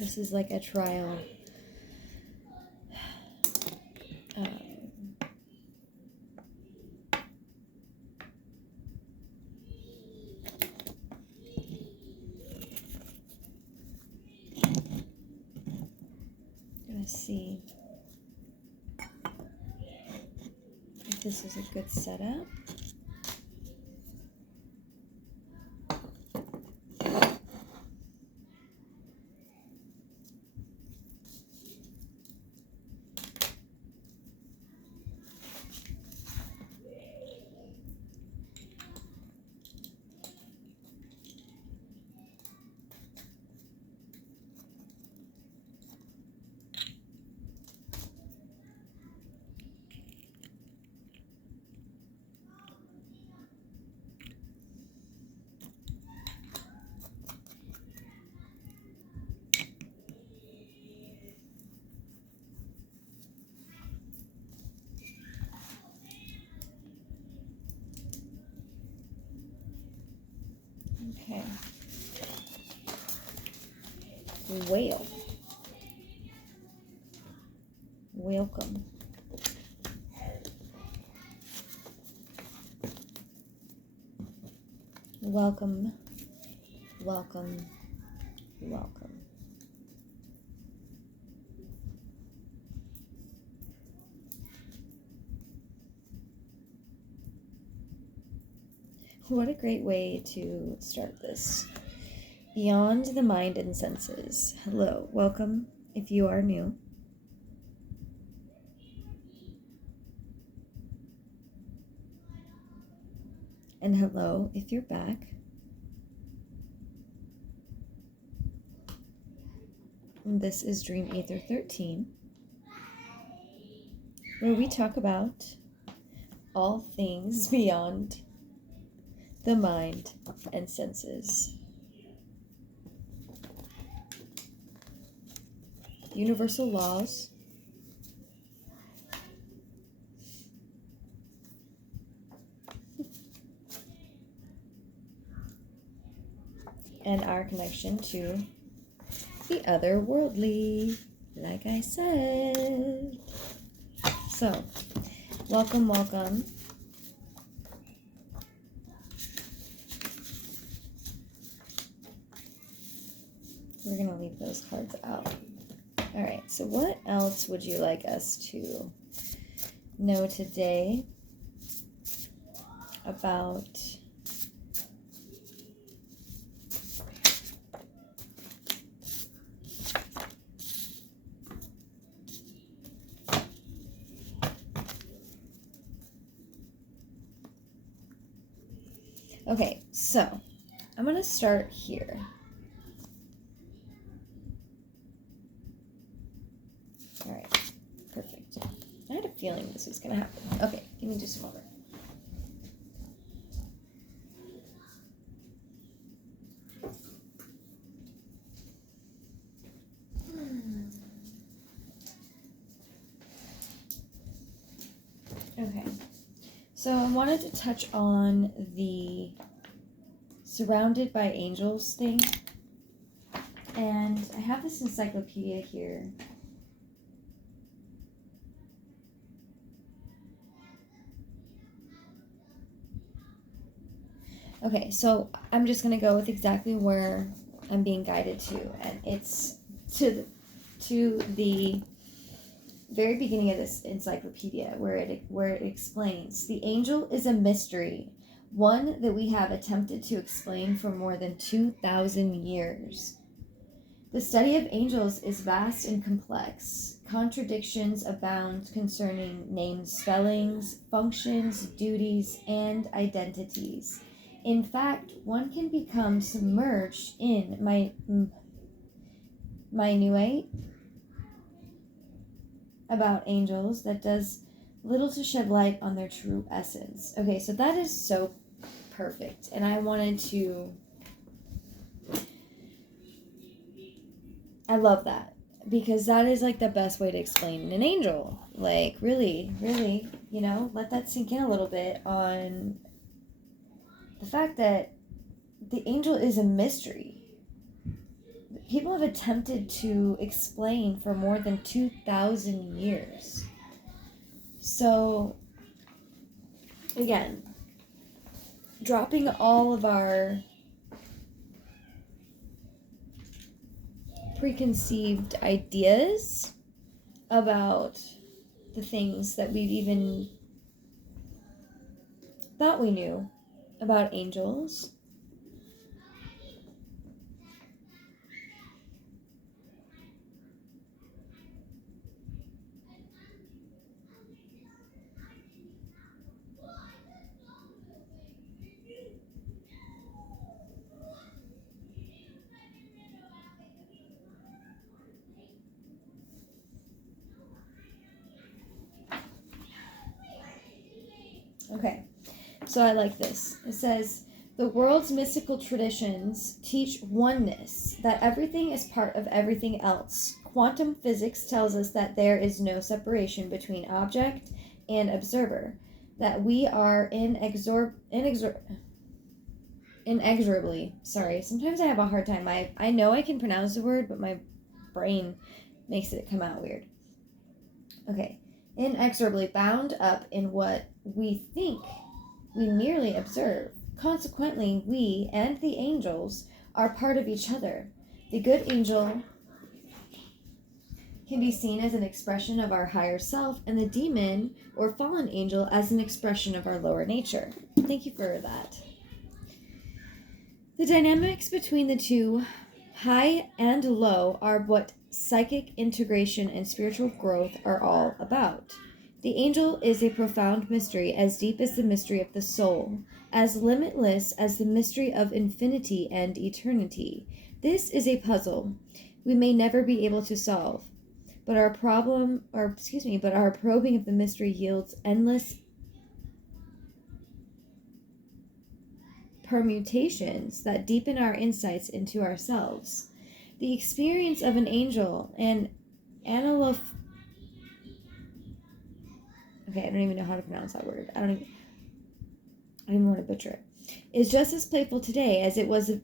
This is like a trial. Gonna see if this is a good setup. Okay. Whale. Welcome. Welcome. Welcome. Welcome. What a great way to start this. Beyond the mind and senses. Hello, welcome if you are new. And hello if you're back. And this is Dream Ether 13, where we talk about all things beyond the mind and senses. Universal laws. And our connection to the otherworldly, like I said. So, welcome, welcome. We're going to leave those cards out. All right, so what else would you like us to know today about Okay, so I'm going to start here. All right, perfect. I had a feeling this was going to happen. Okay, give me just a moment. Okay, so I wanted to touch on the surrounded by angels thing. And I have this encyclopedia here. Okay, so I'm just going to go with exactly where I'm being guided to. And it's to the very beginning of this encyclopedia where it explains the angel is a mystery, one that we have attempted to explain for more than 2,000 years. The study of angels is vast and complex. Contradictions abound concerning name spellings, functions, duties, and identities. In fact, one can become submerged in minutiae about angels that does little to shed light on their true essence. Okay, so that is so perfect. And I love that, because that is like the best way to explain an angel. Like, really, really, let that sink in a little bit on the fact that the angel is a mystery. people have attempted to explain for more than 2,000 years. So, again, dropping all of our preconceived ideas about the things that we've even thought we knew about angels. Okay, so I like this. It says, the world's mystical traditions teach oneness, that everything is part of everything else. Quantum physics tells us that there is no separation between object and observer, that we are inexorably, sorry, sometimes I have a hard time. I know I can pronounce the word, but my brain makes it come out weird. Okay. Inexorably bound up in what we think we merely observe. Consequently, we and the angels are part of each other. The good angel can be seen as an expression of our higher self, and the demon or fallen angel as an expression of our lower nature. Thank you for that. The dynamics between the two, high and low, are what psychic integration and spiritual growth are all about. The angel is a profound mystery, as deep as the mystery of the soul, as limitless as the mystery of infinity and eternity. This is a puzzle we may never be able to solve, but our probing of the mystery yields endless permutations that deepen our insights into ourselves. The experience of an angel and I don't even know how to pronounce that word. I don't even want to butcher it. Is just as playful today as it was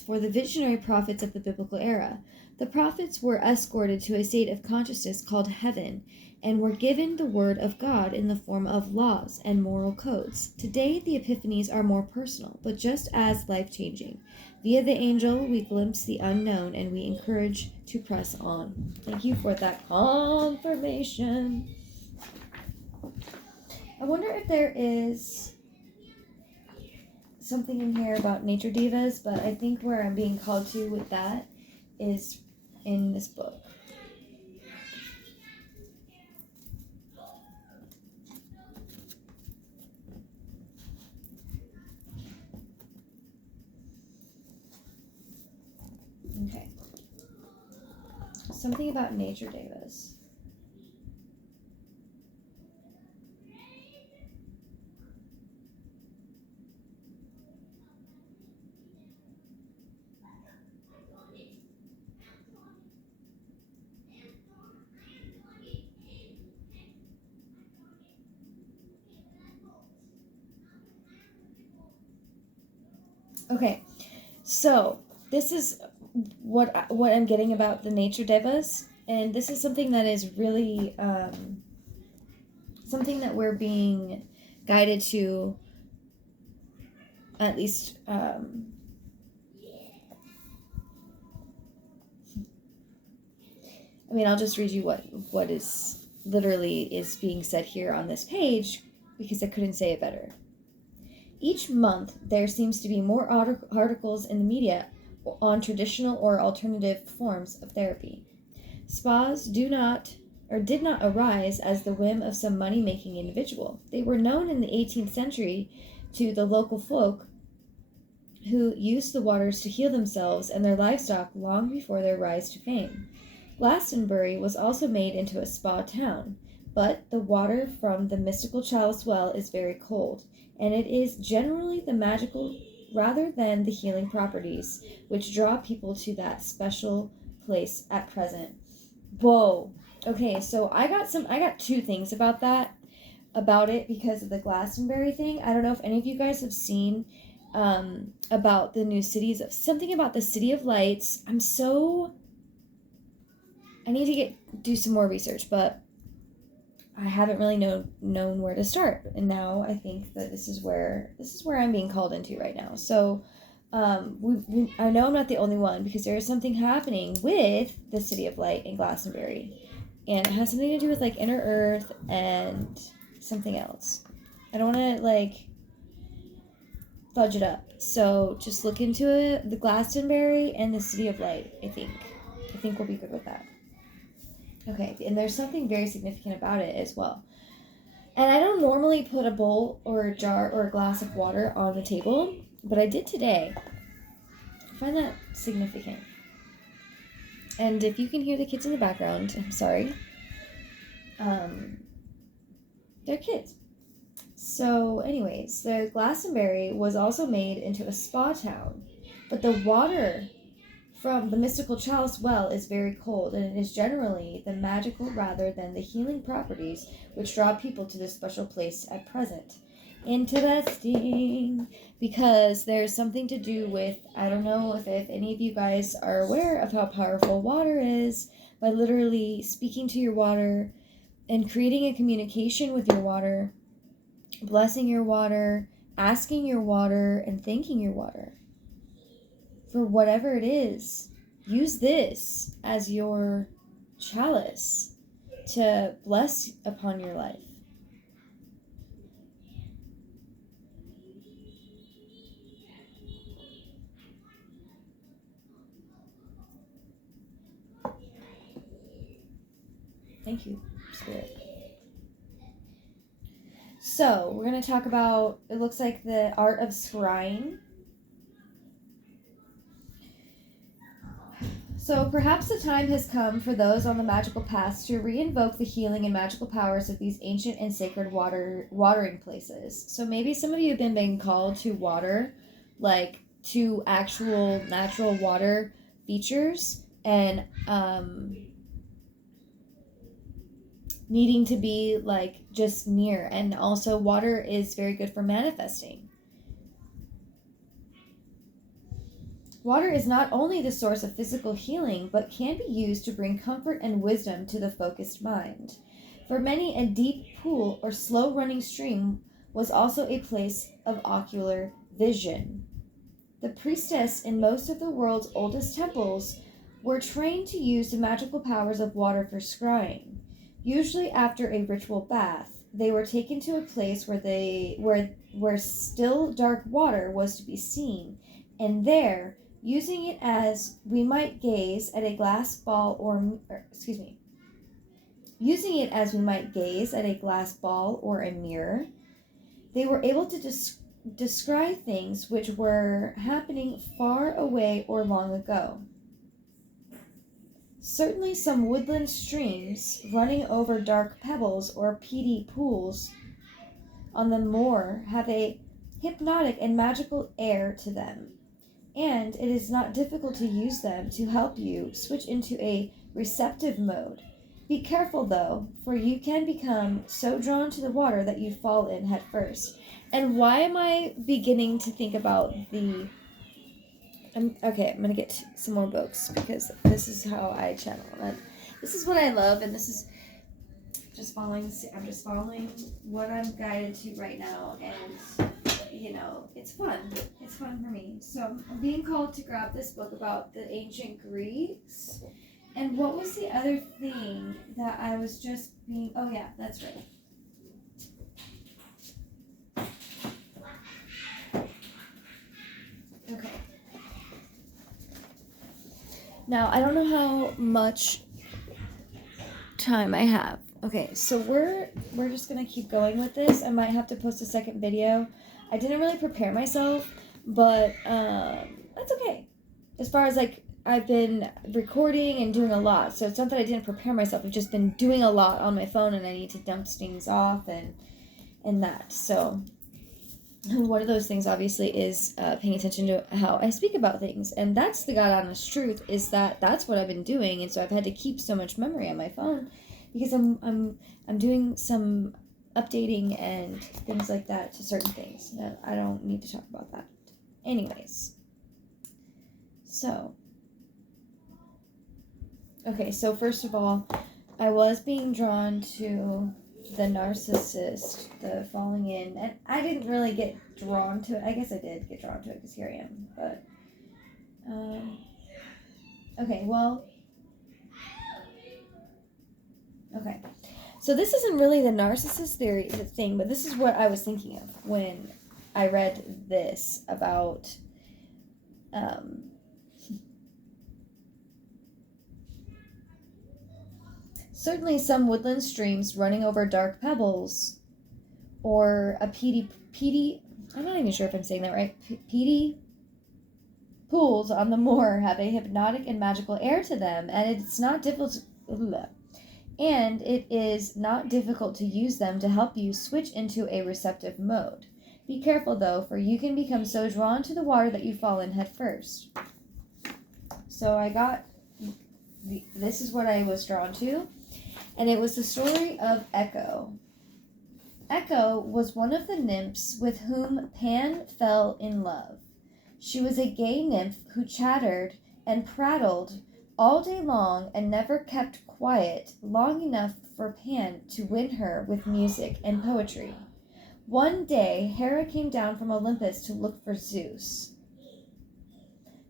for the visionary prophets of the biblical era. The prophets were escorted to a state of consciousness called heaven, and were given the word of God in the form of laws and moral codes. Today, the epiphanies are more personal, but just as life-changing. Via the angel, we glimpse the unknown, and we encourage to press on. Thank you for that confirmation. I wonder if there is something in here about nature divas, but I think where I'm being called to with that is in this book. Okay. Something about nature devas. Okay, so this is what I'm getting about the nature devas, and this is something that is really something that we're being guided to, at least I mean, I'll just read you what is literally is being said here on this page, because I couldn't say it better. Each month, there seems to be more articles in the media on traditional or alternative forms of therapy. Spas did not arise as the whim of some money-making individual. They were known in the 18th century to the local folk who used the waters to heal themselves and their livestock long before their rise to fame. Glastonbury was also made into a spa town, but the water from the mystical chalice well is very cold, and it is generally the magical rather than the healing properties which draw people to that special place at present. Whoa. Okay, so I got two things about it because of the Glastonbury thing. I don't know if any of you guys have seen about the new cities of something about the City of Lights. I need to do some more research, but I haven't really known where to start. And now I think that this is where I'm being called into right now. So I know I'm not the only one, because there is something happening with the City of Light in Glastonbury. And it has something to do with like inner earth and something else. I don't want to like fudge it up. So just look into it, the Glastonbury and the City of Light, I think we'll be good with that. Okay, and there's something very significant about it as well. And I don't normally put a bowl or a jar or a glass of water on the table, but I did today. I find that significant. And if you can hear the kids in the background, I'm sorry. They're kids. So anyways, the Glastonbury was also made into a spa town, but the water from the mystical chalice well is very cold, and it is generally the magical rather than the healing properties which draw people to this special place at present. Interesting, because there's something to do with, I don't know if any of you guys are aware of how powerful water is, by literally speaking to your water and creating a communication with your water, blessing your water, asking your water, and thanking your water for whatever it is. Use this as your chalice to bless upon your life. Thank you, Spirit. So, we're going to talk about, it looks like the art of scrying. So perhaps the time has come for those on the magical path to reinvoke the healing and magical powers of these ancient and sacred watering places. So maybe some of you have been being called to water, like to actual natural water features, and needing to be like just near. And also water is very good for manifesting. Water is not only the source of physical healing, but can be used to bring comfort and wisdom to the focused mind. For many, a deep pool or slow-running stream was also a place of ocular vision. The priestess in most of the world's oldest temples were trained to use the magical powers of water for scrying. Usually after a ritual bath, they were taken to a place where still dark water was to be seen, and there, using it as we might gaze at a glass ball or a mirror, they were able to descry things which were happening far away or long ago. Certainly some woodland streams running over dark pebbles or peaty pools on the moor have a hypnotic and magical air to them, and it is not difficult to use them to help you switch into a receptive mode. Be careful though, for you can become so drawn to the water that you fall in head first. And why am I beginning to think about the... I'm going to get some more books, because this is how I channel. This is what I love, and this is I'm just following what I'm guided to right now, and it's fun. It's fun for me. So I'm being called to grab this book about the ancient Greeks. And what was the other thing that I was just being... Oh, yeah, that's right. Okay. Now, I don't know how much time I have. Okay, so we're just going to keep going with this. I might have to post a second video. I didn't really prepare myself, but that's okay. As far as like, I've been recording and doing a lot, so it's not that I didn't prepare myself. I've just been doing a lot on my phone, and I need to dump things off and that. So one of those things obviously is paying attention to how I speak about things, and that's the God honest truth, is that that's what I've been doing, and so I've had to keep so much memory on my phone because I'm doing some updating and things like that to certain things. I don't need to talk about that. Anyways. So. Okay, so first of all, I was being drawn to the narcissist, the falling in, and I didn't really get drawn to it. I guess I did get drawn to it because here I am, but okay, well, okay, so this isn't really the narcissist theory thing, but this is what I was thinking of when I read this about certainly some woodland streams running over dark pebbles, or a peaty, I'm not even sure if I'm saying that right, peaty pools on the moor have a hypnotic and magical air to them, and it is not difficult to use them to help you switch into a receptive mode. Be careful though, for you can become so drawn to the water that you fall in head first. So I got, this is what I was drawn to, and it was the story of Echo. Echo was one of the nymphs with whom Pan fell in love. She was a gay nymph who chattered and prattled all day long and never kept quiet long enough for Pan to win her with music and poetry. One day, Hera came down from Olympus to look for Zeus.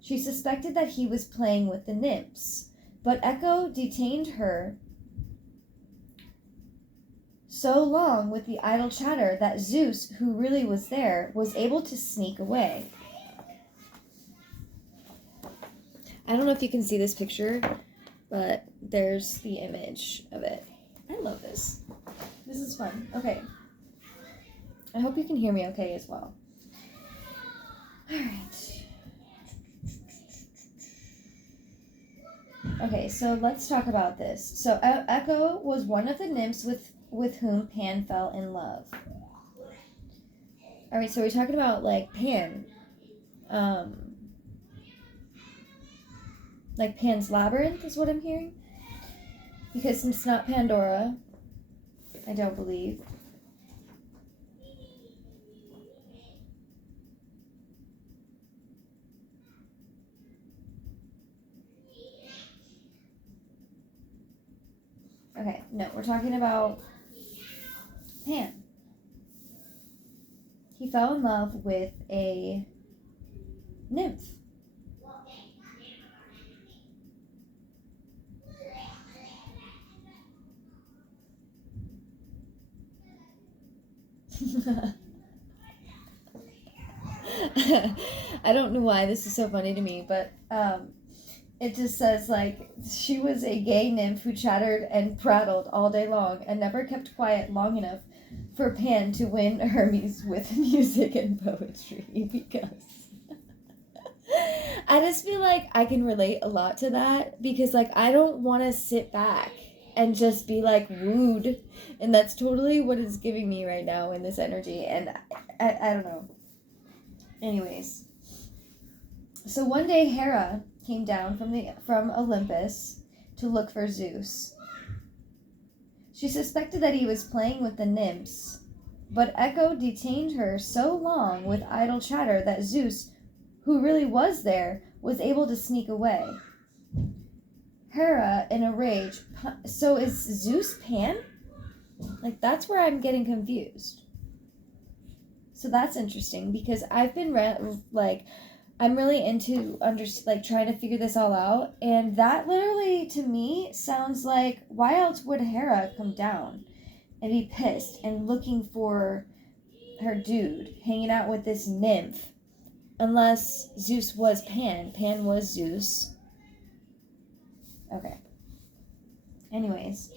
She suspected that he was playing with the nymphs, but Echo detained her so long with the idle chatter that Zeus, who really was there, was able to sneak away. I don't know if you can see this picture, but there's the image of it. I love this. This is fun. Okay. I hope you can hear me okay as well. Alright. Okay, so let's talk about this. So Echo was one of the nymphs with whom Pan fell in love. Alright, so we're talking about, like, Pan. Like Pan's Labyrinth is what I'm hearing. Because it's not Pandora, I don't believe. Okay, no, we're talking about Pan. He fell in love with a nymph. I don't know why this is so funny to me, but it just says, like, she was a gay nymph who chattered and prattled all day long and never kept quiet long enough for Pan to win Hermes with music and poetry, because I just feel like I can relate a lot to that, because, like, I don't want to sit back and just be, like, wooed, and that's totally what it's giving me right now in this energy, and I don't know. Anyways, so one day Hera came down from Olympus to look for Zeus. She suspected that he was playing with the nymphs, but Echo detained her so long with idle chatter that Zeus, who really was there, was able to sneak away. Hera, in a rage, so is Zeus Pan? Like, that's where I'm getting confused. So that's interesting, because I've been I'm really into trying to figure this all out, and that literally to me sounds like, why else would Hera come down and be pissed and looking for her dude hanging out with this nymph, unless Zeus was Pan. Pan was Zeus. Okay. Anyways,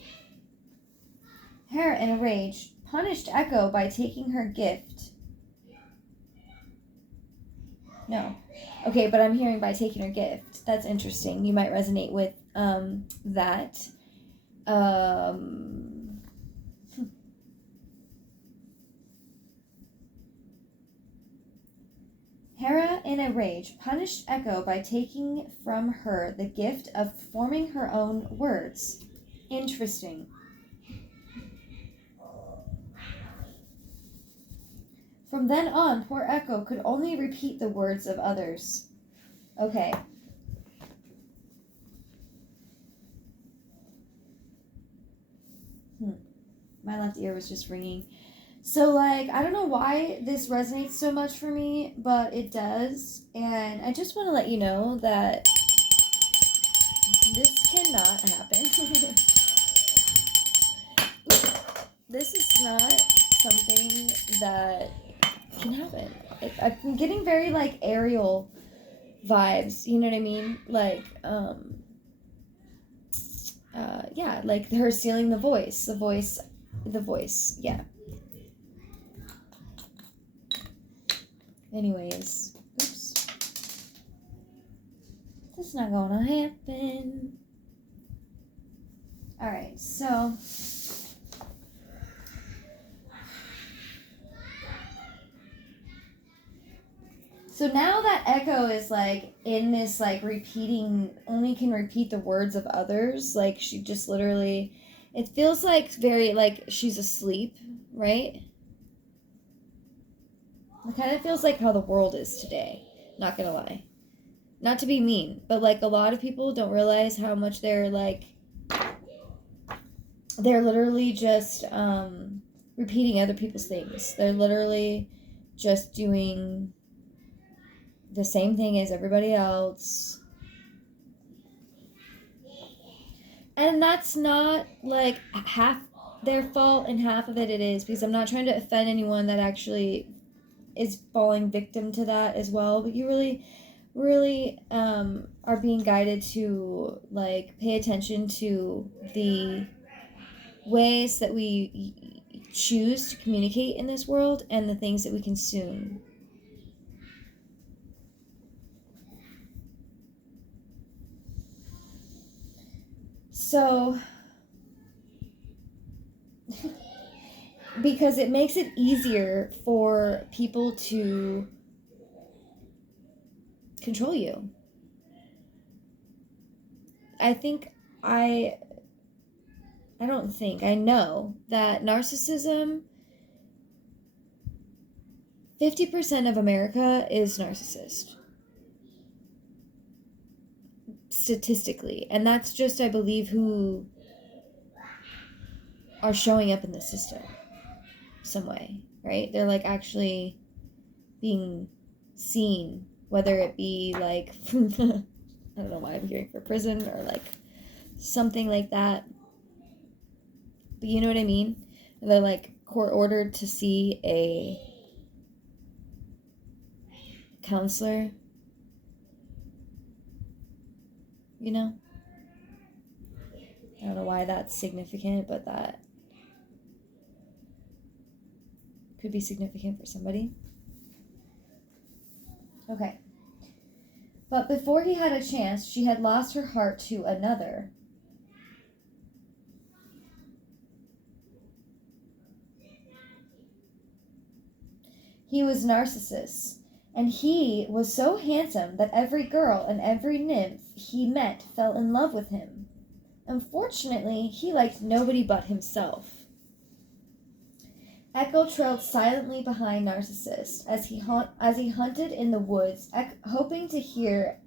Hera, in a rage, punished Echo by taking her gift. No. Okay, but I'm hearing by taking her gift. That's interesting. You might resonate with that. Hera, in a rage, punished Echo by taking from her the gift of forming her own words. Interesting. From then on, poor Echo could only repeat the words of others. Okay. My left ear was just ringing. So, like, I don't know why this resonates so much for me, but it does. And I just want to let you know that this cannot happen. This is not something that can happen. I've been getting very, like, aerial vibes, you know what I mean? Like, yeah, like her stealing the voice, yeah. Anyways, oops. That's not gonna happen. Alright, so now that Echo is, like, in this, like, only can repeat the words of others, like, she just literally, it feels like very, like, she's asleep, right? It kind of feels like how the world is today, not gonna lie. Not to be mean, but, like, a lot of people don't realize how much they're, like, they're literally just, repeating other people's things. They're literally just doing the same thing as everybody else. And that's not, like, half their fault, and half of it is, because I'm not trying to offend anyone that actually is falling victim to that as well. But you really are being guided to, like, pay attention to the ways that we choose to communicate in this world and the things that we consume. So, because it makes it easier for people to control you. I know that narcissism, 50% of America is narcissist. Statistically. And that's just, I believe, who are showing up in the system some way, right? They're, like, actually being seen, whether it be, like, I don't know why I'm hearing for prison or, like, something like that. But you know what I mean? They're, like, court ordered to see a counselor. You know? I don't know why that's significant, but that could be significant for somebody. Okay. But before he had a chance, she had lost her heart to another. He was Narcissus, and he was so handsome that every girl and every nymph he met fell in love with him. Unfortunately, he liked nobody but himself. Echo trailed silently behind Narcissus as he hunted in the woods, hoping to hear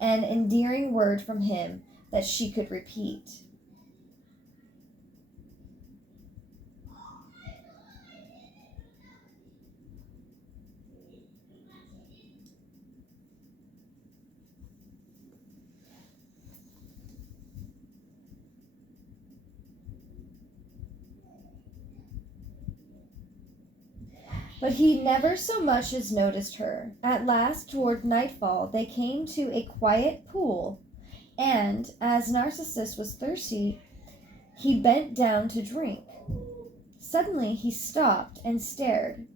an endearing word from him that she could repeat. But he never so much as noticed her. At last, toward nightfall, they came to a quiet pool, and, as Narcissus was thirsty, he bent down to drink. Suddenly he stopped and stared,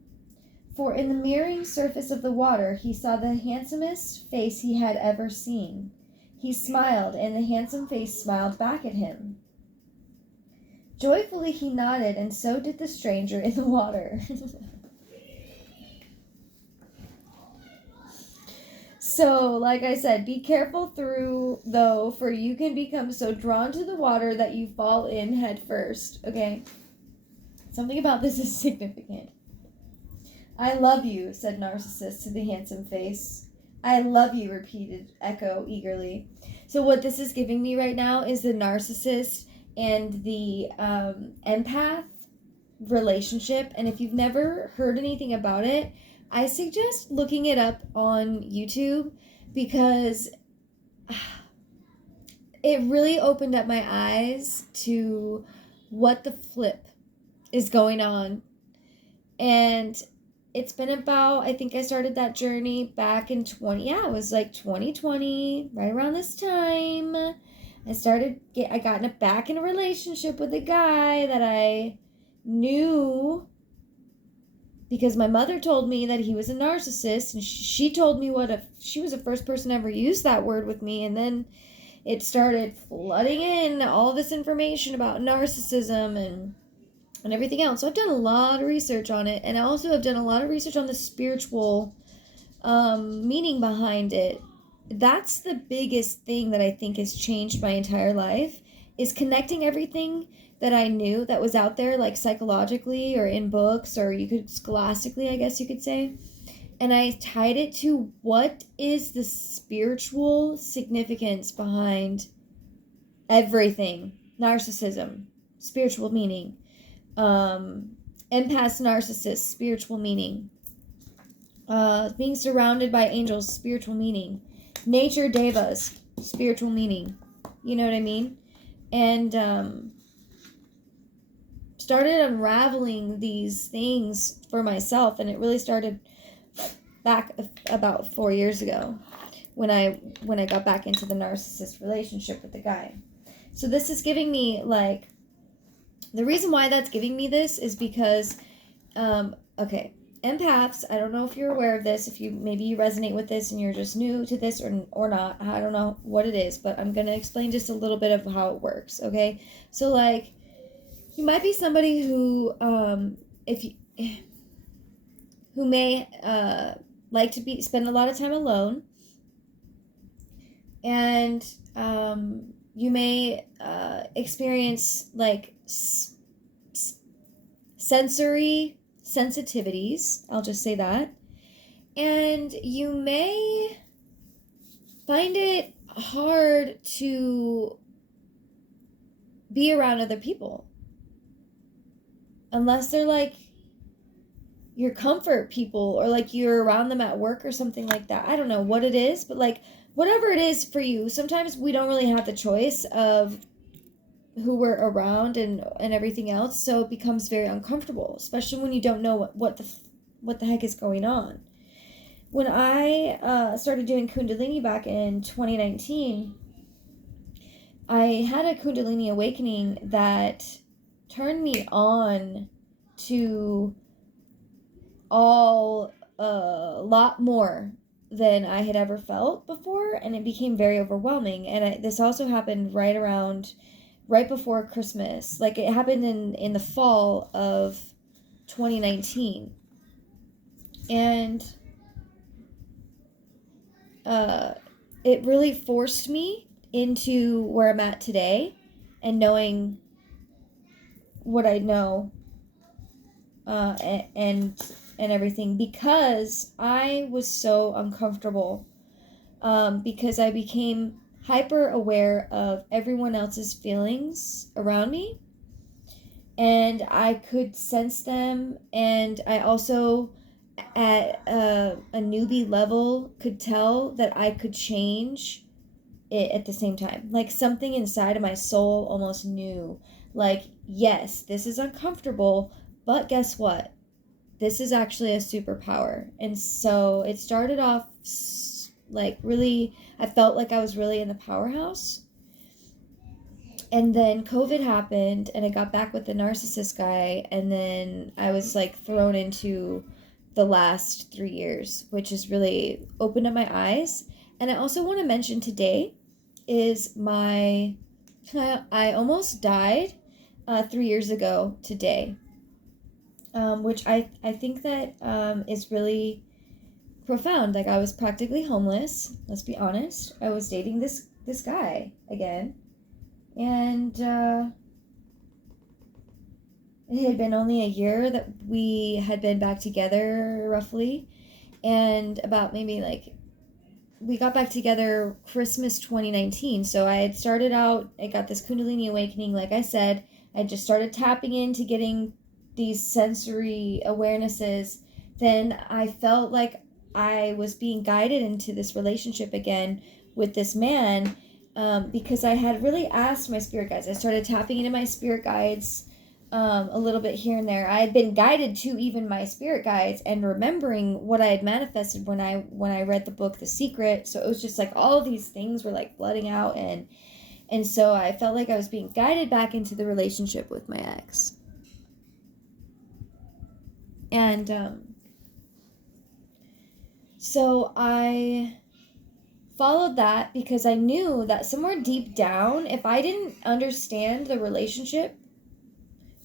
for in the mirroring surface of the water he saw the handsomest face he had ever seen. He smiled, and the handsome face smiled back at him. Joyfully he nodded, and so did the stranger in the water. So, like I said, be careful though, for you can become so drawn to the water that you fall in head first, okay? Something about this is significant. I love you, said Narcissus to the handsome face. I love you, repeated Echo eagerly. So what this is giving me right now is the narcissist and the empath relationship. And if you've never heard anything about it, I suggest looking it up on YouTube, because it really opened up my eyes to what the flip is going on. And it's been about, I think I started that journey back in it was like 2020, right around this time. I got back in a relationship with a guy that I knew because my mother told me that he was a narcissist, and she told me she was the first person to ever use that word with me. And then it started flooding in all this information about narcissism and everything else. So I've done a lot of research on it, and I also have done a lot of research on the spiritual meaning behind it. That's the biggest thing that I think has changed my entire life, is connecting everything that I knew that was out there, like psychologically or in books, or you could scholastically, I guess you could say. And I tied it to what is the spiritual significance behind everything. Narcissism, spiritual meaning. Empath, narcissist, spiritual meaning. Being surrounded by angels, spiritual meaning. Nature, devas, spiritual meaning. You know what I mean? And started unraveling these things for myself, and it really started back about 4 years ago when I got back into the narcissist relationship with the guy. So this is giving me, like, the reason why that's giving me this is because okay, empaths, I don't know if you're aware of this, if you resonate with this and you're just new to this or not, I don't know what it is, but I'm going to explain just a little bit of how it works, okay? So, like, you might be somebody who who may like to spend a lot of time alone, and you may experience, like, sensory sensitivities, I'll just say that, and you may find it hard to be around other people unless they're like your comfort people, or like you're around them at work or something like that. I don't know what it is, but like whatever it is for you, sometimes we don't really have the choice of who we're around and everything else, so it becomes very uncomfortable, especially when you don't know what the heck is going on. When I started doing Kundalini back in 2019, I had a Kundalini awakening that turned me on to a lot more than I had ever felt before, and it became very overwhelming. And this also happened right before Christmas. Like, it happened in the fall of 2019. And it really forced me into where I'm at today, and knowing what I know, and everything, because I was so uncomfortable, because I became hyper aware of everyone else's feelings around me, and I could sense them, and I also, at a newbie level, could tell that I could change it at the same time. Like, something inside of my soul almost knew, like, yes, this is uncomfortable, but guess what? This is actually a superpower. And so it started off, like, really, I felt like I was really in the powerhouse. And then COVID happened, and I got back with the narcissist guy, and then I was, like, thrown into the last 3 years, which has really opened up my eyes. And I also want to mention today is I almost died 3 years ago today, which I think that is really profound. Like, I was practically homeless, let's be honest. I was dating this guy again, and it had been only a year that we had been back together, roughly. And about maybe like, we got back together Christmas 2019. So I had started out, I got this Kundalini awakening, like I said. I just started tapping into getting these sensory awarenesses. Then I felt like I was being guided into this relationship again with this man, because I had really asked my spirit guides. I started tapping into my spirit guides a little bit here and there. I had been guided to even my spirit guides and remembering what I had manifested when I read the book The Secret. So it was just like all of these things were like flooding out, and so I felt like I was being guided back into the relationship with my ex. And so I followed that because I knew that somewhere deep down, if I didn't understand the relationship,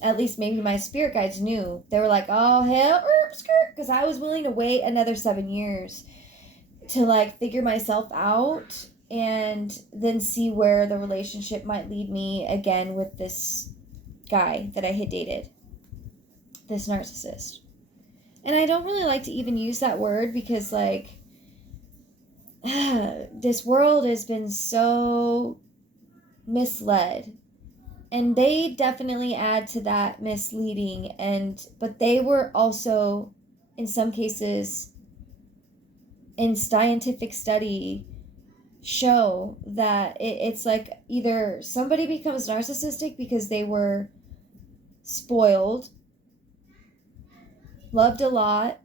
at least maybe my spirit guides knew. They were like, oh, hell, skirt, because I was willing to wait another 7 years to like figure myself out and then see where the relationship might lead me again with this guy that I had dated, this narcissist. And I don't really like to even use that word because, like, this world has been so misled, and they definitely add to that misleading, but they were also in some cases in scientific study show that it's like either somebody becomes narcissistic because they were spoiled, loved a lot,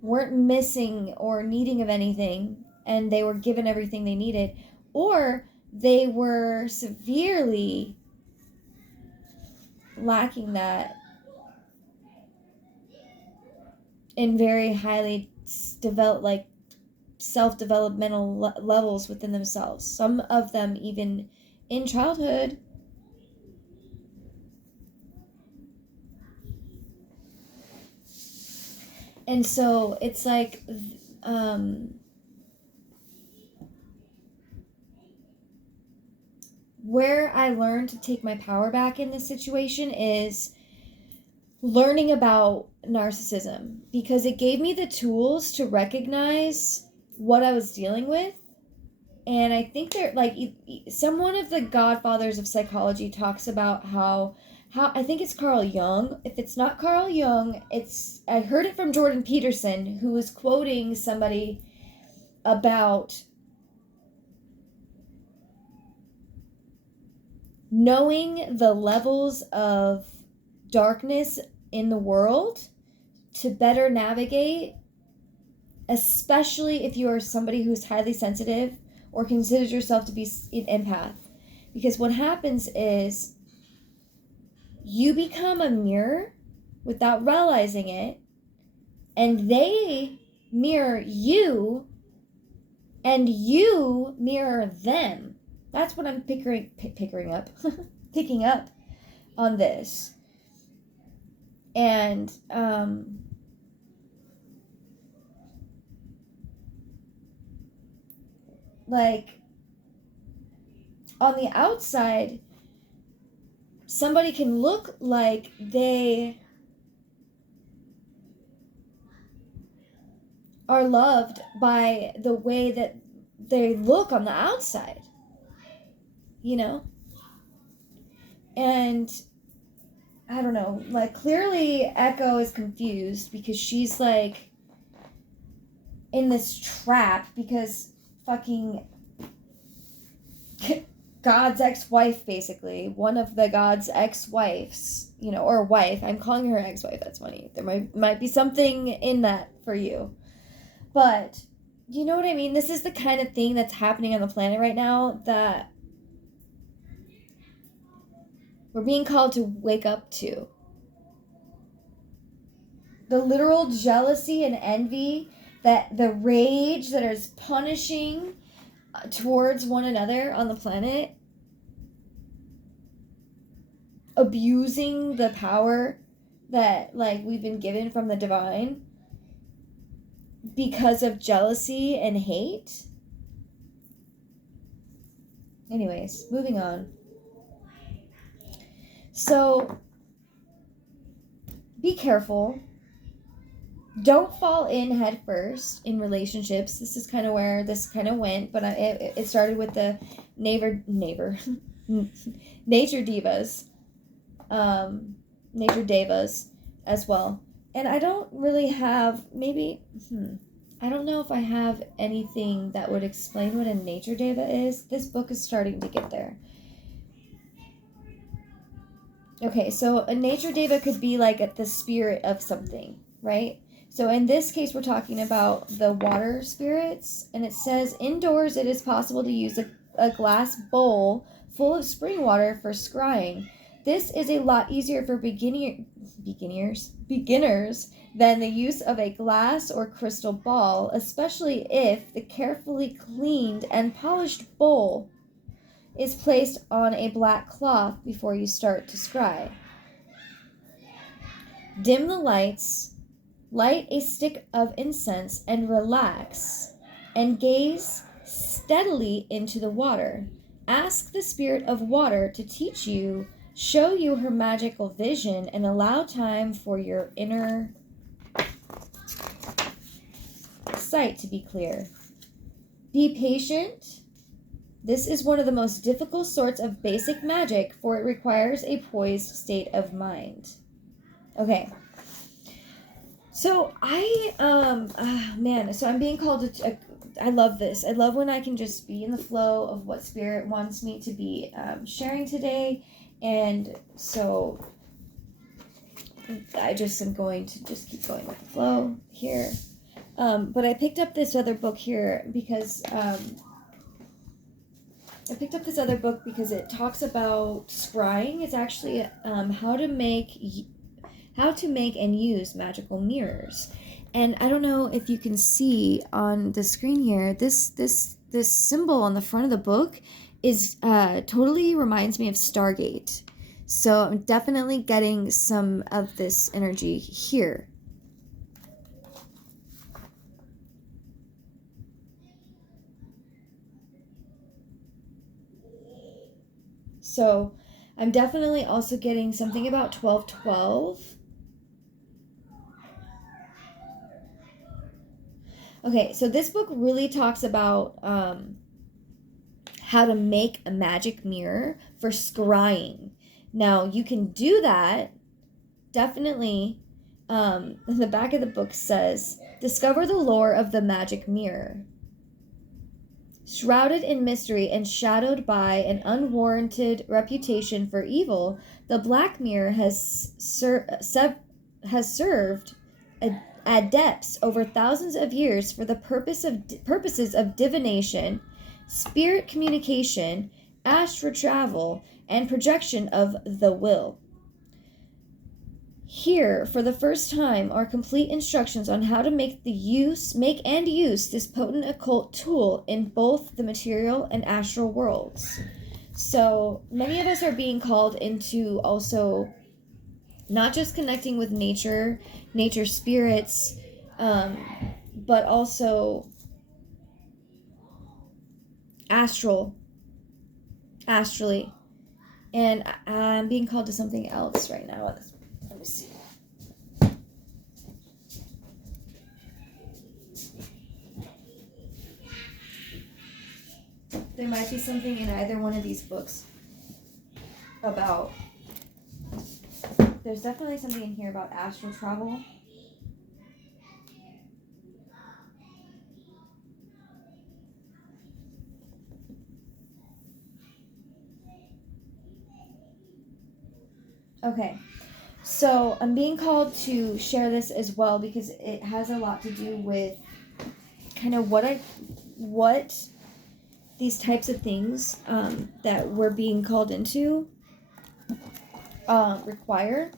weren't missing or needing of anything, and they were given everything they needed, or they were severely lacking that in very highly developed, like self-developmental levels within themselves, some of them even in childhood. And so it's like, where I learned to take my power back in this situation is learning about narcissism, because it gave me the tools to recognize what I was dealing with. And I think they're like, one of the godfathers of psychology talks about how I think it's Carl Jung. If it's not Carl Jung, I heard it from Jordan Peterson, who was quoting somebody about knowing the levels of darkness in the world to better navigate, especially if you are somebody who's highly sensitive or considers yourself to be an empath. Because what happens is you become a mirror without realizing it, and they mirror you, and you mirror them. That's what I'm picking up on this. And like, on the outside, somebody can look like they are loved by the way that they look on the outside, you know? And I don't know, like, clearly Echo is confused because she's like in this trap because fucking God's ex-wife, basically, one of the God's ex-wives, or wife. I'm calling her ex-wife. That's funny. There might be something in that for you. But, you know what I mean? This is the kind of thing that's happening on the planet right now that we're being called to wake up to. The literal jealousy and envy, the rage that is punishing towards one another on the planet, abusing the power that, like, we've been given from the divine because of jealousy and hate. Anyways, moving on. So be careful. Don't fall in head first in relationships. This is kind of where this kind of went, but it started with the nature divas, nature devas as well. And I don't really have, I don't know if I have anything that would explain what a nature deva is. This book is starting to get there. Okay, so a nature deva could be like the spirit of something, right? So in this case, we're talking about the water spirits, and it says, indoors it is possible to use a glass bowl full of spring water for scrying. This is a lot easier for beginners than the use of a glass or crystal ball, especially if the carefully cleaned and polished bowl is placed on a black cloth before you start to scry. Dim the lights, light a stick of incense, and relax, and gaze steadily into the water. Ask the spirit of water to teach you, show you her magical vision, and allow time for your inner sight to be clear. Be patient. This is one of the most difficult sorts of basic magic, for it requires a poised state of mind. Okay. So so I'm being called to, I love this. I love when I can just be in the flow of what Spirit wants me to be sharing today. And so I just am going to just keep going with the flow here. But I picked up this other book here because it talks about scrying. It's actually how to make and use magical mirrors. And I don't know if you can see on the screen here, this symbol on the front of the book is totally reminds me of Stargate. So I'm definitely getting some of this energy here. So I'm definitely also getting something about 1212. Okay, so this book really talks about how to make a magic mirror for scrying. Now, you can do that, definitely. The back of the book says, discover the lore of the magic mirror. Shrouded in mystery and shadowed by an unwarranted reputation for evil, the Black Mirror has served adepts over thousands of years for the purposes of divination, spirit communication, astral travel, and projection of the will. Here, for the first time, are complete instructions on how to make and use this potent occult tool in both the material and astral worlds. So many of us are being called into also not just connecting with nature spirits, but also astrally. And I'm being called to something else right now. Let me see. There might be something in either one of these books about... There's definitely something in here about astral travel. Okay, so I'm being called to share this as well because it has a lot to do with kind of what these types of things that we're being called into require.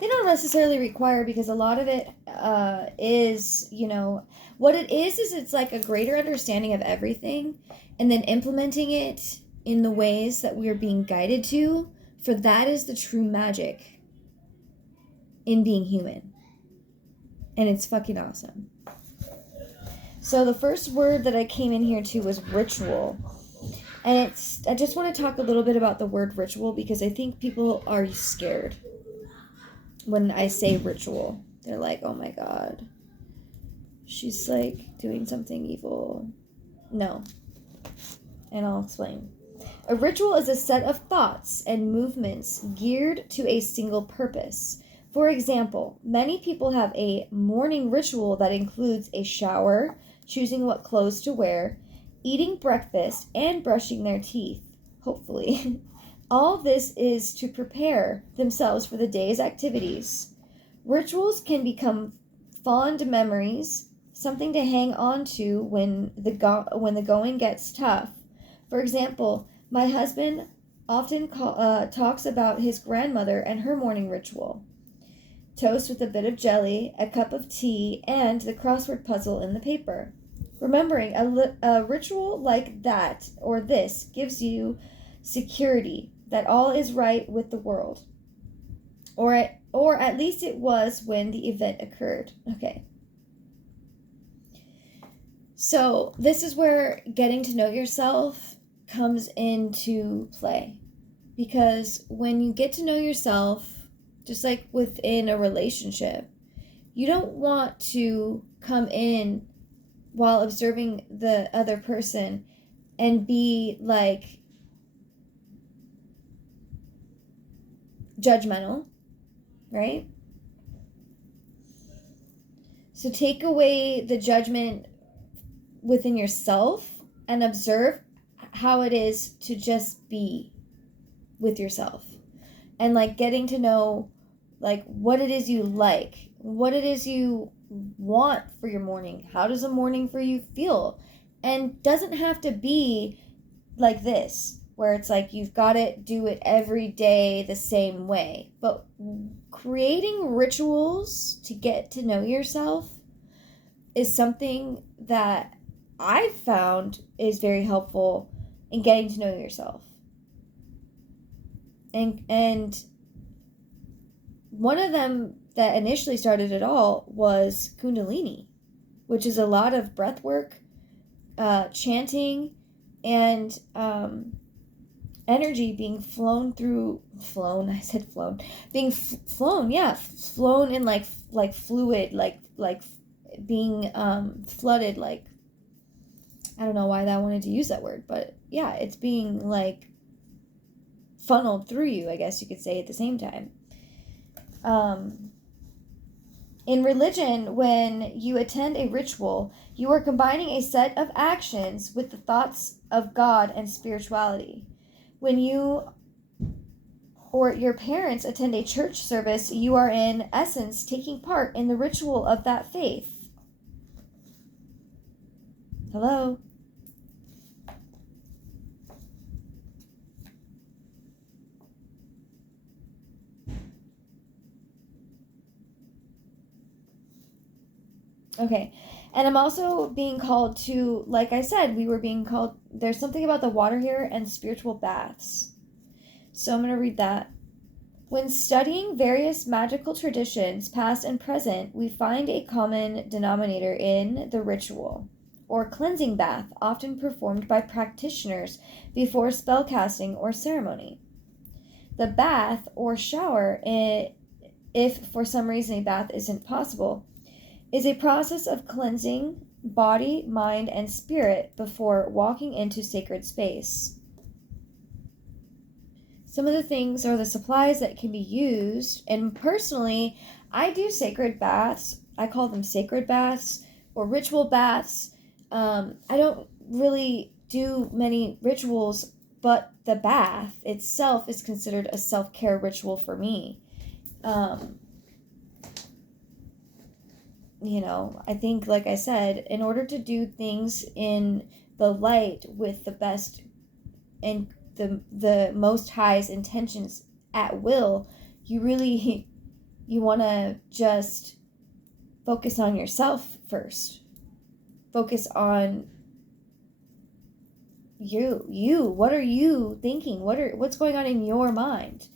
They don't necessarily require, because a lot of it is, what it is it's like a greater understanding of everything and then implementing it in the ways that we are being guided to. For that is the true magic in being human. And it's fucking awesome. So the first word that I came in here to was ritual. And I just want to talk a little bit about the word ritual because I think people are scared. when I say ritual, they're like, oh my God, she's like doing something evil. No. And I'll explain. A ritual is a set of thoughts and movements geared to a single purpose. For example, many people have a morning ritual that includes a shower, choosing what clothes to wear, eating breakfast, and brushing their teeth, hopefully. All this is to prepare themselves for the day's activities. Rituals can become fond memories, something to hang on to when the going gets tough. For example, my husband often talks about his grandmother and her morning ritual. Toast with a bit of jelly, a cup of tea, and the crossword puzzle in the paper. Remembering a ritual like that or this gives you security that all is right with the world. Or at least it was when the event occurred. Okay. So this is where getting to know yourself comes into play. Because when you get to know yourself, just like within a relationship, you don't want to come in while observing the other person and be like judgmental, right? So take away the judgment within yourself and observe how it is to just be with yourself. And like getting to know like what it is you like, what it is you want for your morning. How does a morning for you feel? And doesn't have to be like this, where it's like you've got to do it every day the same way. But creating rituals to get to know yourself is something that I've found is very helpful in getting to know yourself. And one of them that initially started it all was Kundalini, which is a lot of breath work, chanting, and energy being flown in like fluid, like being flooded, like, I don't know why I wanted to use that word, but yeah, it's being like funneled through you, I guess you could say, at the same time. In religion, when you attend a ritual, you are combining a set of actions with the thoughts of God and spirituality. When you or your parents attend a church service, you are in essence taking part in the ritual of that faith. Hello? Okay. And I'm also being called to, like I said, we were being called, there's something about the water here and spiritual baths. So I'm going to read that. When studying various magical traditions, past and present, we find a common denominator in the ritual, or cleansing bath, often performed by practitioners before spellcasting or ceremony. The bath or shower, if for some reason a bath isn't possible, is a process of cleansing body, mind, and spirit before walking into sacred space. Some of the things are the supplies that can be used, and personally, I do sacred baths. I call them sacred baths or ritual baths. I don't really do many rituals, but the bath itself is considered a self-care ritual for me. I think, like I said, in order to do things in the light with the best and the most highest intentions at will, you want to just focus on yourself first. Focus on you. What are you thinking? What's going on in your mind?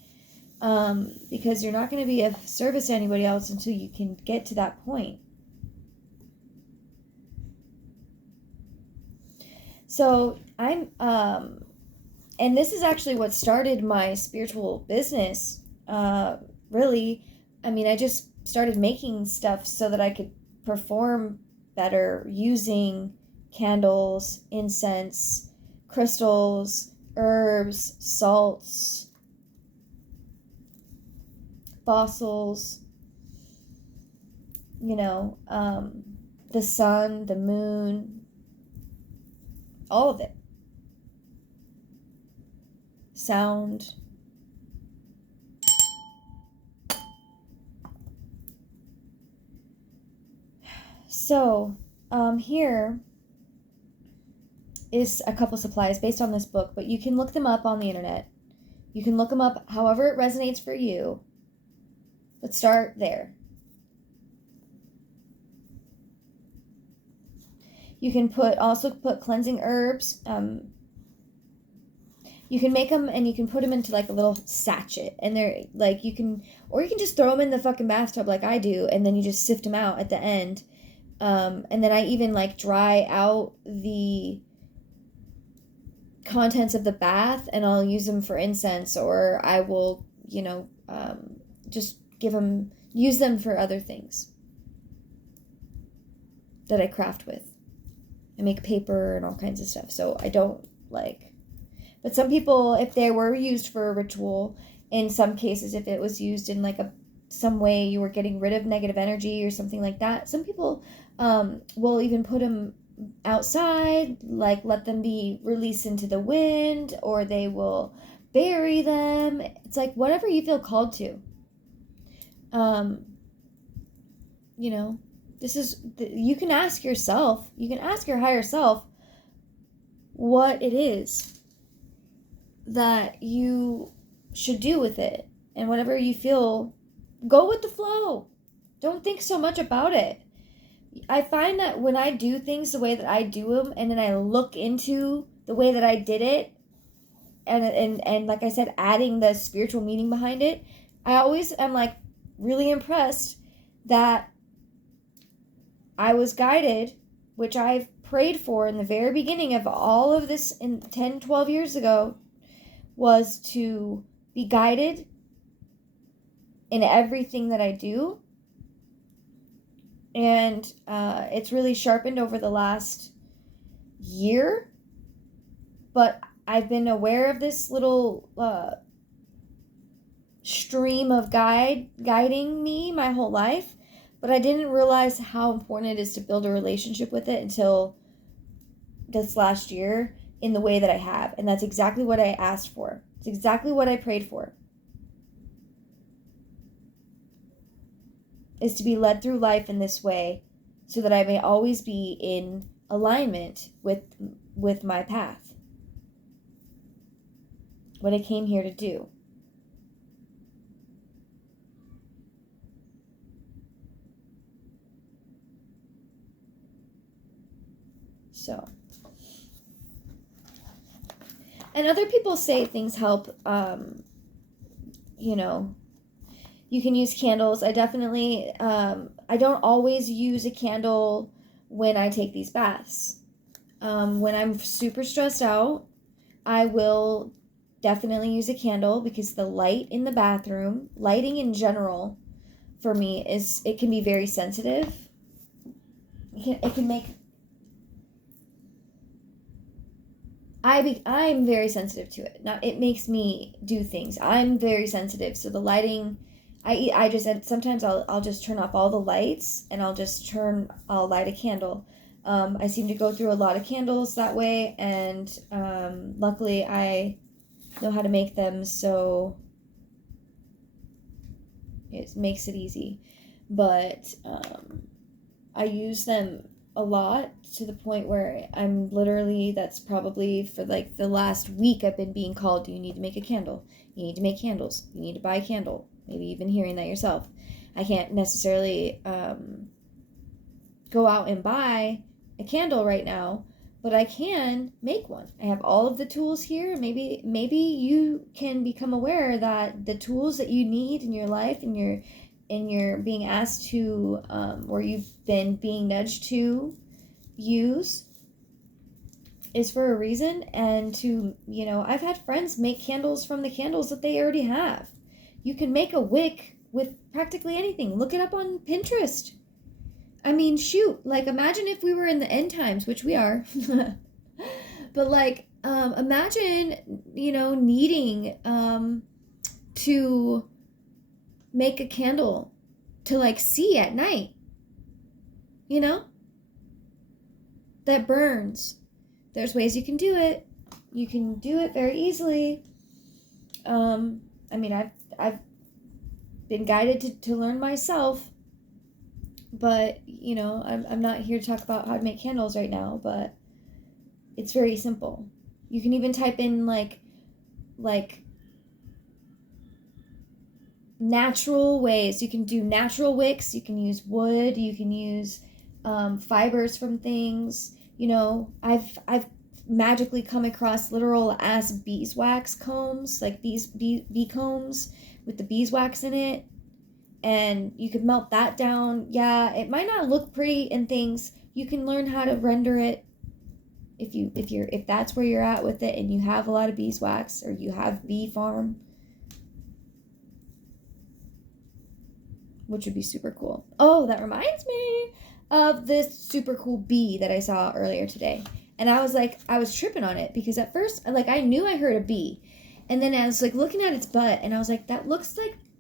Because you're not going to be of service to anybody else until you can get to that point. So I'm, and this is actually what started my spiritual business, really. I just started making stuff so that I could perform better using candles, incense, crystals, herbs, salts, fossils, the sun, the moon, all of it. Sound. So, here is a couple supplies based on this book, but you can look them up on the internet. You can look them up however it resonates for you. Let's start there. You can also put cleansing herbs. You can make them and you can put them into like a little sachet, and they're like you can just throw them in the fucking bathtub like I do, and then you just sift them out at the end. And then I even like dry out the contents of the bath, and I'll use them for incense, or I will, just use them for other things that I craft with. I make paper and all kinds of stuff. So I don't but some people, if they were used for a ritual, in some cases, if it was used in like some way you were getting rid of negative energy or something like that, some people will even put them outside, like let them be released into the wind, or they will bury them. It's like whatever you feel called to. You can ask yourself, you can ask your higher self what it is that you should do with it, and whatever you feel, go with the flow. Don't think so much about it. I find that when I do things the way that I do them, and then I look into the way that I did it, and like I said, adding the spiritual meaning behind it, I always am like really impressed that I was guided, which I've prayed for in the very beginning of all of this in 10, 12 years ago, was to be guided in everything that I do. And it's really sharpened over the last year. But I've been aware of this little stream of guiding me my whole life. But I didn't realize how important it is to build a relationship with it until this last year in the way that I have. And that's exactly what I asked for. It's exactly what I prayed for. Is to be led through life in this way so that I may always be in alignment with my path. What I came here to do. So. And other people say things help, you can use candles. I definitely, I don't always use a candle when I take these baths. When I'm super stressed out, I will definitely use a candle, because the light in the bathroom, lighting in general, for me, it can be very sensitive. It can make... I'm very sensitive to it. Now, it makes me do things. I'm very sensitive, so the lighting... I just sometimes I'll just turn off all the lights, and I'll light a candle. I seem to go through a lot of candles that way, and luckily I know how to make them, so it makes it easy. But I use them a lot, to the point where I'm literally, that's probably for like the last week, I've been being called, you need to make a candle, you need to make candles, you need to buy a candle. Maybe even hearing that yourself. I can't necessarily go out and buy a candle right now, but I can make one. I have all of the tools here. Maybe you can become aware that the tools that you need in your life, and you're being asked to, or you've been being nudged to use, is for a reason. And to, I've had friends make candles from the candles that they already have. You can make a wick with practically anything. Look it up on Pinterest. I mean, shoot, like, imagine if we were in the end times, which we are. But, like, imagine, needing to make a candle to, like, see at night, that burns. There's ways you can do it. You can do it very easily. I mean, I've been guided to learn myself, but, I'm not here to talk about how to make candles right now, but it's very simple. You can even type in, like natural ways. You can do natural wicks. You can use wood. You can use fibers from things. I've magically come across literal ass beeswax combs, like these bee combs with the beeswax in it, and you could melt that down. Yeah, it might not look pretty and things. You can learn how to render it if that's where you're at with it, and you have a lot of beeswax or you have bee farm, which would be super cool. Oh, that reminds me of this super cool bee that I saw earlier today. And I was tripping on it because at first, like, I knew I heard a bee. And then I was, like, looking at its butt, and I was like, that looks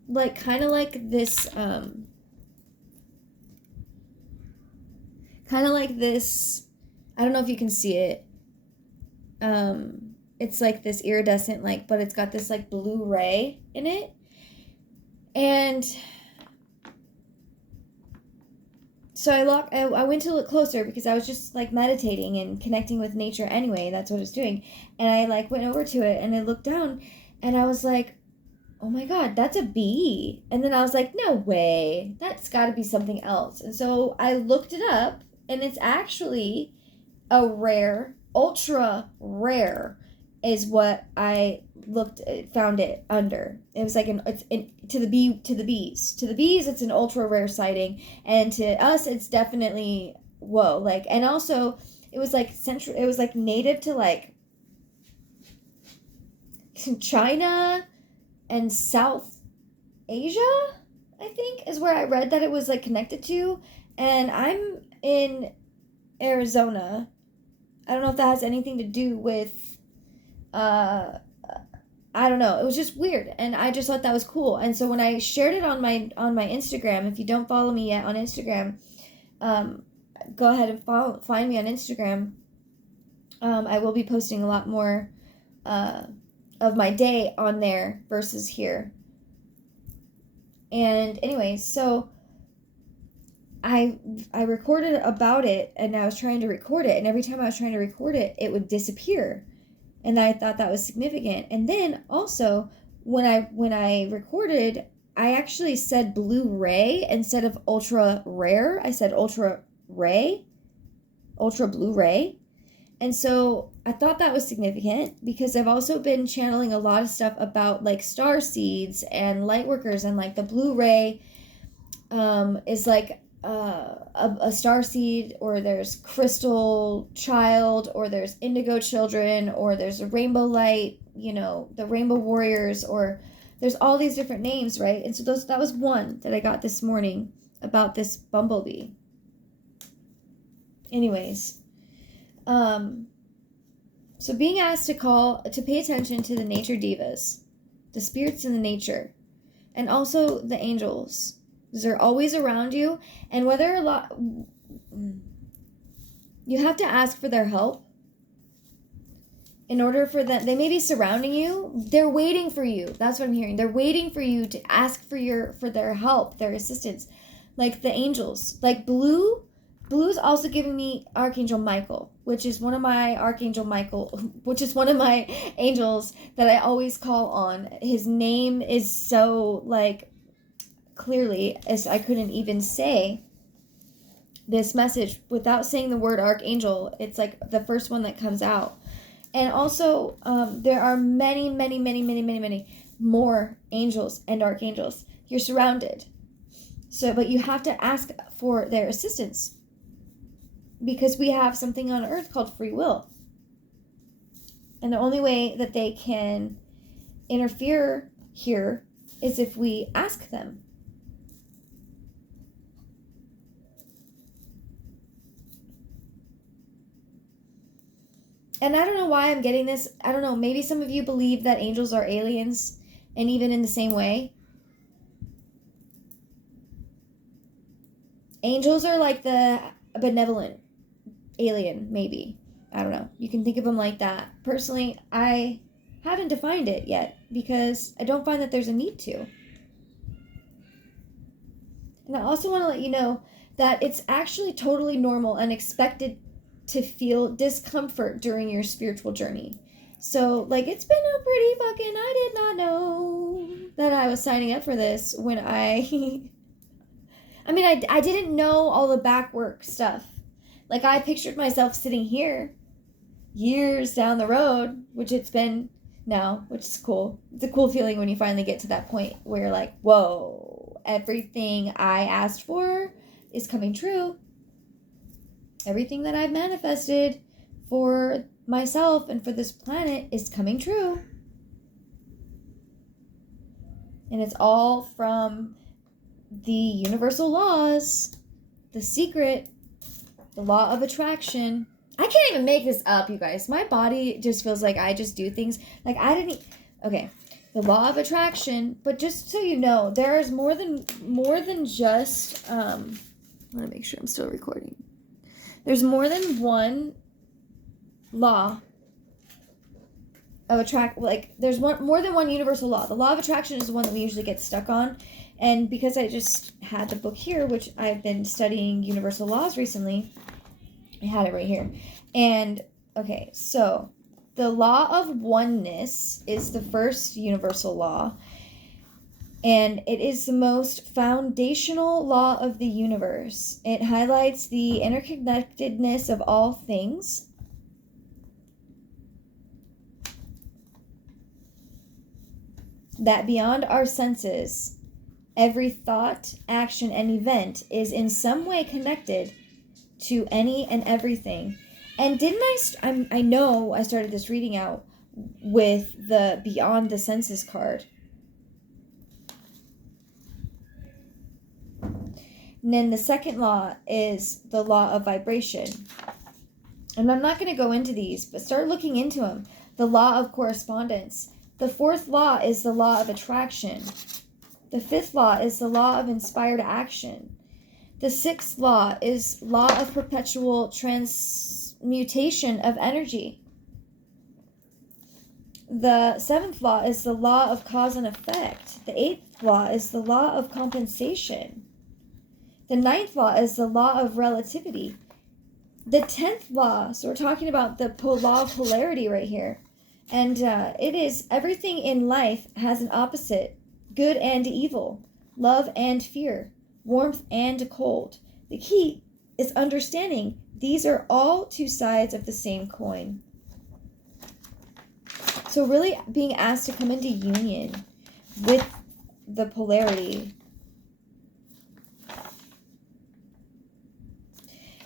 like kind of like this, I don't know if you can see it. It's like this iridescent, like, but it's got this, like, blue ray in it. And so I went to look closer because I was just, like, meditating and connecting with nature anyway. That's what it's doing. And I, like, went over to it, and I looked down, and I was like, oh my God, that's a bee. And then I was like, no way. That's got to be something else. And so I looked it up, and it's actually a rare, ultra rare is what I found it under. It was like to the bees, it's an ultra rare sighting, and to us, it's definitely whoa. Like, and also, it was like native to, like, China and South Asia, I think, is where I read that it was, like, connected to. And I'm in Arizona. I don't know if that has anything to do with I don't know. It was just weird, and I just thought that was cool. And so when I shared it on my Instagram, if you don't follow me yet on Instagram, go ahead and find me on Instagram. I will be posting a lot more of my day on there versus here. And anyways, so I recorded about it, and I was trying to record it, and every time I was trying to record it, it would disappear. And I thought that was significant. And then also, when I recorded, I actually said blue ray instead of ultra rare. I said ultra blue ray. And so I thought that was significant because I've also been channeling a lot of stuff about, like, starseeds and lightworkers, and, like, the blue ray is like a starseed, or there's crystal child, or there's indigo children, or there's a rainbow light, the rainbow warriors, or there's all these different names, right? And so that was one that I got this morning about this bumblebee. Anyways, so being asked to pay attention to the nature divas, the spirits in the nature, and also the angels. They're always around you, and you have to ask for their help in order for them. They may be surrounding you. They're waiting for you. That's what I'm hearing. They're waiting for you to ask for their help, their assistance, like the angels. Like Blue's also giving me Archangel Michael, which is one of my angels that I always call on. His name is so, like, clearly as I couldn't even say this message without saying the word archangel. It's like the first one that comes out. And also there are many more angels and archangels. You're surrounded, but you have to ask for their assistance, because we have something on earth called free will, and the only way that they can interfere here is if we ask them. And I don't know why I'm getting this. I don't know. Maybe some of you believe that angels are aliens, and even in the same way. Angels are like the benevolent alien, maybe. I don't know. You can think of them like that. Personally, I haven't defined it yet because I don't find that there's a need to. And I also want to let you know that it's actually totally normal and expected to feel discomfort during your spiritual journey. So, like, it's been a pretty fucking... I did not know that I was signing up for this when I... I mean, I didn't know all the back work stuff. Like, I pictured myself sitting here years down the road, which it's been now, which is cool. It's a cool feeling when you finally get to that point where you're like, whoa, everything I asked for is coming true. Everything that I've manifested for myself and for this planet is coming true. And it's all from the universal laws, the secret, the law of attraction. I can't even make this up, you guys. My body just feels like I just do things. Like I didn't... Okay, the law of attraction. But just so you know, there is more than just... I want to make sure I'm still recording. There's more than one law of attract. Like there's more than one universal law. The law of attraction is the one that we usually get stuck on. And because I just had the book here, which I've been studying universal laws recently, I had it right here. And, okay, so the law of oneness is the first universal law. And it is the most foundational law of the universe. It highlights the interconnectedness of all things. That beyond our senses, every thought, action, and event is in some way connected to any and everything. And didn't I know I started this reading out with the Beyond the Senses card. And then the second law is the law of vibration. And I'm not going to go into these, but start looking into them. The law of correspondence. The fourth law is the law of attraction. The fifth law is the law of inspired action. The sixth law is law of perpetual transmutation of energy. The seventh law is the law of cause and effect. The eighth law is the law of compensation. The ninth law is the law of relativity. The 10th law, so we're talking about the law of polarity right here. And it is everything in life has an opposite, good and evil, love and fear, warmth and cold. The key is understanding these are all two sides of the same coin. So really being asked to come into union with the polarity.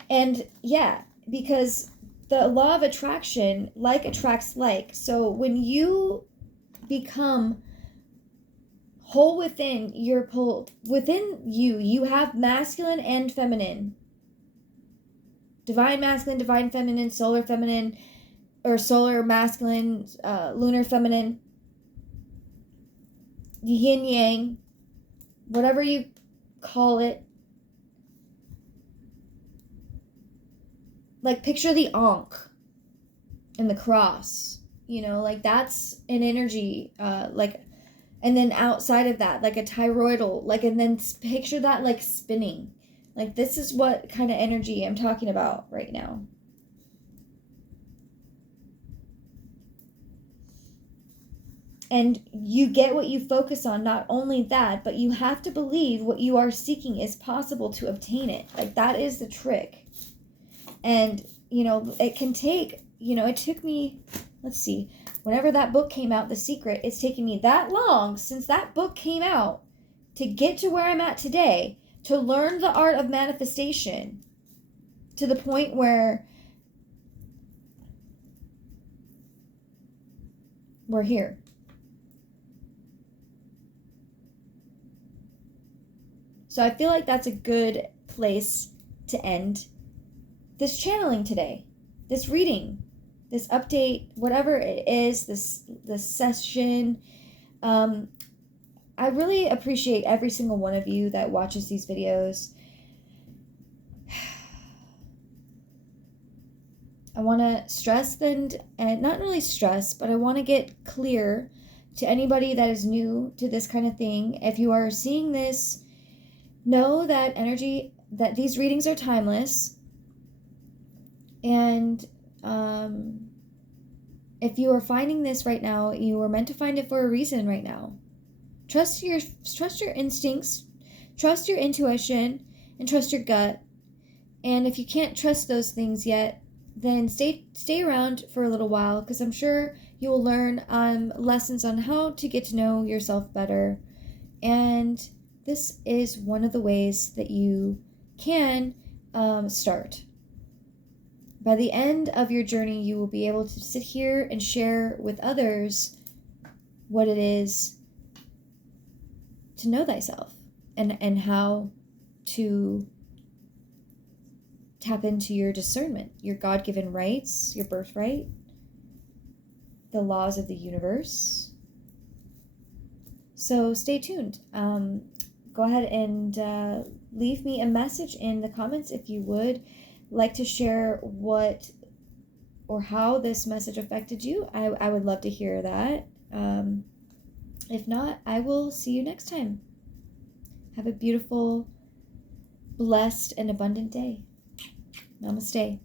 And yeah, because the law of attraction, like attracts like. So when you become whole within your within you have masculine and feminine. Divine masculine, divine feminine, solar feminine, or solar masculine, lunar feminine, yin yang, whatever you call it. Like picture the ankh and the cross, you know, like that's an energy, like, and then outside of that, like a toroidal, like, and then picture that like spinning. Like this is what kind of energy I'm talking about right now. And you get what you focus on. Not only that, but you have to believe what you are seeking is possible to obtain it. Like that is the trick. And, you know, it can take, you know, it took me, let's see, whenever that book came out, The Secret, it's taken me that long since that book came out to get to where I'm at today, to learn the art of manifestation to the point where we're here. So I feel like that's a good place to end this channeling today, this reading. this update, whatever it is, this session. I really appreciate every single one of you that watches these videos. I want to stress and not really stress, but I want to get clear to anybody that is new to this kind of thing. If you are seeing this, know that that these readings are timeless. And if you are finding this right now, you were meant to find it for a reason right now. Trust your instincts, trust your intuition, and trust your gut. And if you can't trust those things yet, then stay around for a little while, because I'm sure you will learn lessons on how to get to know yourself better. And this is one of the ways that you can start. By the end of your journey, you will be able to sit here and share with others what it is to know thyself and how to tap into your discernment, your God-given rights, your birthright, the laws of the universe. So stay tuned. Go ahead and leave me a message in the comments if you would like to share what or how this message affected you. I would love to hear that. If not, I will see you next time. Have a beautiful, blessed, and abundant day. Namaste.